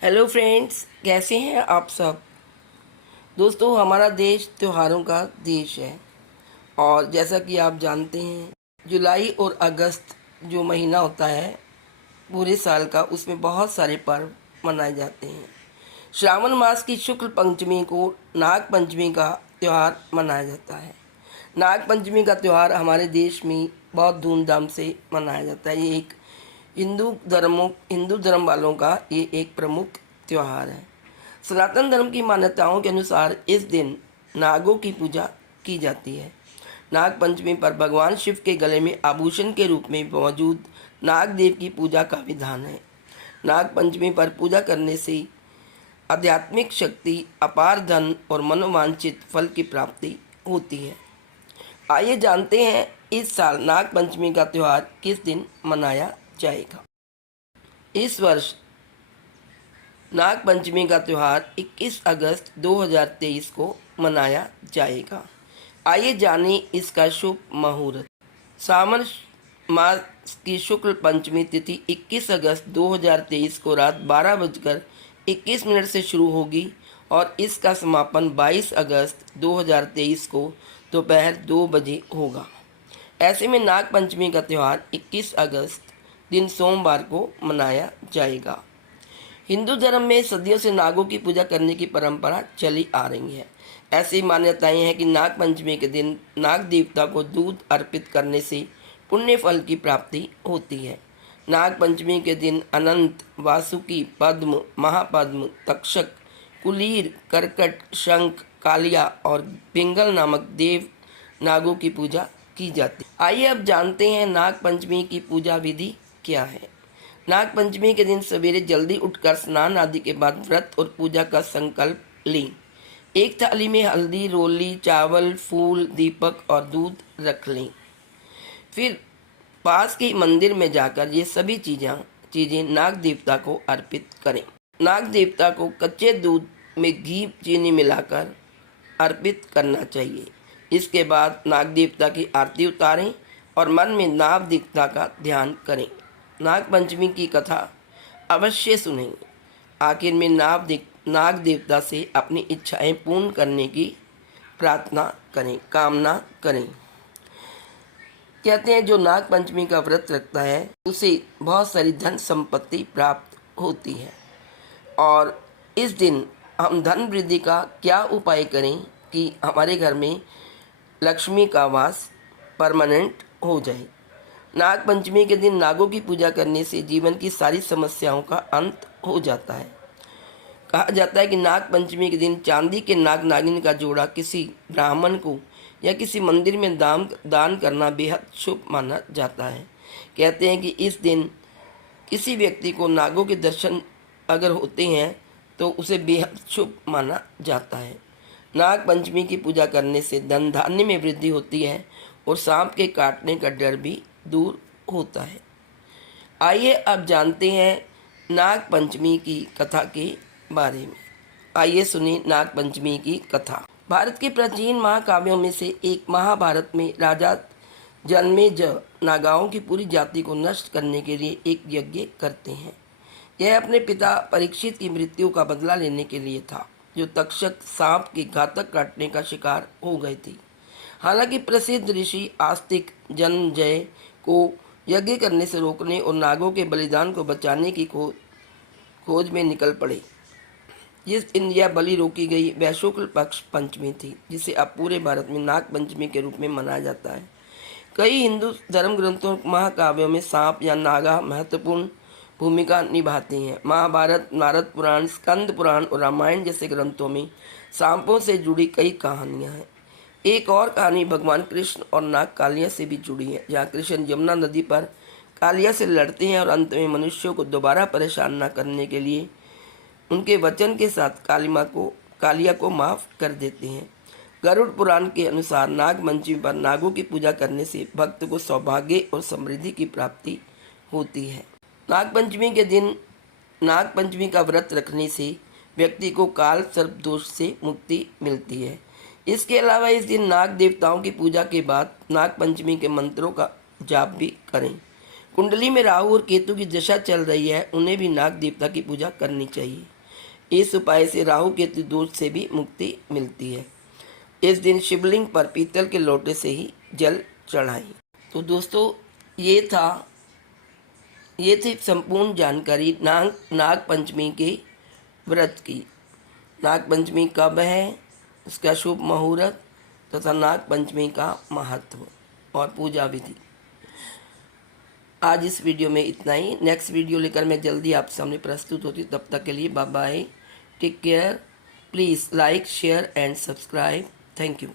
Hello friends, कैसे हैं आप सब। दोस्तों, हमारा देश त्योहारों का देश है और जैसा कि आप जानते हैं, जुलाई और अगस्त जो महीना होता है पूरे साल का, उसमें बहुत सारे पर्व मनाए जाते हैं। श्रावण मास की शुक्ल पंचमी को नाग पंचमी का त्यौहार मनाया जाता है। नाग पंचमी का त्यौहार हमारे देश में बहुत धूमधाम से मनाया जाता है। ये एक हिंदू धर्म वालों का ये एक प्रमुख त्यौहार है। सनातन धर्म की मान्यताओं के अनुसार इस दिन नागों की पूजा की जाती है। नाग पंचमी पर भगवान शिव के गले में आभूषण के रूप में मौजूद नाग देव की पूजा का विधान है। नाग पंचमी पर पूजा करने से आध्यात्मिक शक्ति, अपार धन और मनोवांछित फल की प्राप्ति होती है। आइए जानते हैं इस साल नाग पंचमी का त्यौहार किस दिन मनाया जाएगा। इस वर्ष नाग पंचमी का त्यौहार 21 अगस्त 2023 को मनाया जाएगा। आइए जानें इसका शुभ मुहूर्त। सावन मास की शुक्ल पंचमी तिथि 21 अगस्त 2023 को रात 12:21 से शुरू होगी और इसका समापन 22 अगस्त 2023 को दोपहर 2 बजे होगा। ऐसे में नाग पंचमी का त्यौहार 21 अगस्त दिन सोमवार को मनाया जाएगा। हिंदू धर्म में सदियों से नागों की पूजा करने की परंपरा चली आ रही है। ऐसी मान्यताएं हैं कि नाग पंचमी के दिन नाग देवता को दूध अर्पित करने से पुण्य फल की प्राप्ति होती है। नाग पंचमी के दिन अनंत, वासुकी, पद्म, महापद्म, तक्षक, कुलीर, करकट, शंख, कालिया और पिंगल नामक देव नागों की पूजा की जाती है। आइए अब जानते हैं नाग पंचमी की पूजा विधि क्या है। नाग पंचमी के दिन सवेरे जल्दी उठकर स्नान आदि के बाद व्रत और पूजा का संकल्प लें। एक थाली में हल्दी, रोली, चावल, फूल, दीपक और दूध रख लें। फिर पास के मंदिर में जाकर ये सभी चीज़ें नाग देवता को अर्पित करें। नाग देवता को कच्चे दूध में घी, चीनी मिलाकर अर्पित करना चाहिए। इसके बाद नाग देवता की आरती उतारें और मन में नाग देवता का ध्यान करें। नाग पंचमी की कथा अवश्य सुनें। आखिर में नाग देवता से अपनी इच्छाएं पूर्ण करने की प्रार्थना करें, कामना करें। कहते हैं जो नाग पंचमी का व्रत रखता है उसे बहुत सारी धन संपत्ति प्राप्त होती है। और इस दिन हम धन वृद्धि का क्या उपाय करें कि हमारे घर में लक्ष्मी का वास परमानेंट हो जाए। नाग पंचमी के दिन नागों की पूजा करने से जीवन की सारी समस्याओं का अंत हो जाता है। कहा जाता है कि नाग पंचमी के दिन चांदी के नाग नागिन का जोड़ा किसी ब्राह्मण को या किसी मंदिर में दान करना बेहद शुभ माना जाता है। कहते हैं कि इस दिन किसी व्यक्ति को नागों के दर्शन अगर होते हैं तो उसे बेहद शुभ माना जाता है। नाग पंचमी की पूजा करने से धन धान्य में वृद्धि होती है और सांप के काटने का डर भी दूर होता है। आइए अब जानते हैं नाग पंचमी की कथा के बारे में। आइए सुनिए नाग पंचमी की कथा। भारत के प्राचीन महाकाव्यों में से एक महाभारत में राजा जन्मेजय नागाओं की पूरी जाति को नष्ट करने के लिए एक यज्ञ करते हैं। यह अपने पिता परीक्षित की मृत्यु का बदला लेने के लिए था, जो तक्षक सांप के घातक काटने का शिकार हो गए थे। हालांकि प्रसिद्ध ऋषि आस्तिक जन्मेजय को यज्ञ करने से रोकने और नागों के बलिदान को बचाने की खोज में निकल पड़े। जिस दिन यह बलि रोकी गई वह शुक्ल पक्ष पंचमी थी, जिसे अब पूरे भारत में नाग पंचमी के रूप में मनाया जाता है। कई हिंदू धर्म ग्रंथों महाकाव्यों में सांप या नागा महत्वपूर्ण भूमिका निभाते हैं। महाभारत, नारद पुराण, स्कंद पुराण और रामायण जैसे ग्रंथों में सांपों से जुड़ी कई कहानियां हैं। एक और कहानी भगवान कृष्ण और नाग कालिया से भी जुड़ी है, जहाँ कृष्ण यमुना नदी पर कालिया से लड़ते हैं और अंत में मनुष्यों को दोबारा परेशान न करने के लिए उनके वचन के साथ कालिया को माफ कर देते हैं। गरुड़ पुराण के अनुसार नाग पंचमी पर नागों की पूजा करने से भक्त को सौभाग्य और समृद्धि की प्राप्ति होती है। नाग पंचमी के दिन नाग पंचमी का व्रत रखने से व्यक्ति को काल सर्प दोष से मुक्ति मिलती है। इसके अलावा इस दिन नाग देवताओं की पूजा के बाद नाग पंचमी के मंत्रों का जाप भी करें। कुंडली में राहु और केतु की दशा चल रही है, उन्हें भी नाग देवता की पूजा करनी चाहिए। इस उपाय से राहु केतु दोष से भी मुक्ति मिलती है। इस दिन शिवलिंग पर पीतल के लोटे से ही जल चढ़ाएं। तो दोस्तों ये थी संपूर्ण जानकारी नाग पंचमी के व्रत की। नाग पंचमी कब है, उसका शुभ मुहूर्त तथा नाग पंचमी का महत्व और पूजा विधि। आज इस वीडियो में इतना ही। नेक्स्ट वीडियो लेकर मैं जल्दी आप सामने प्रस्तुत होती। तब तक के लिए bye bye, take care, please like share and subscribe. Thank you.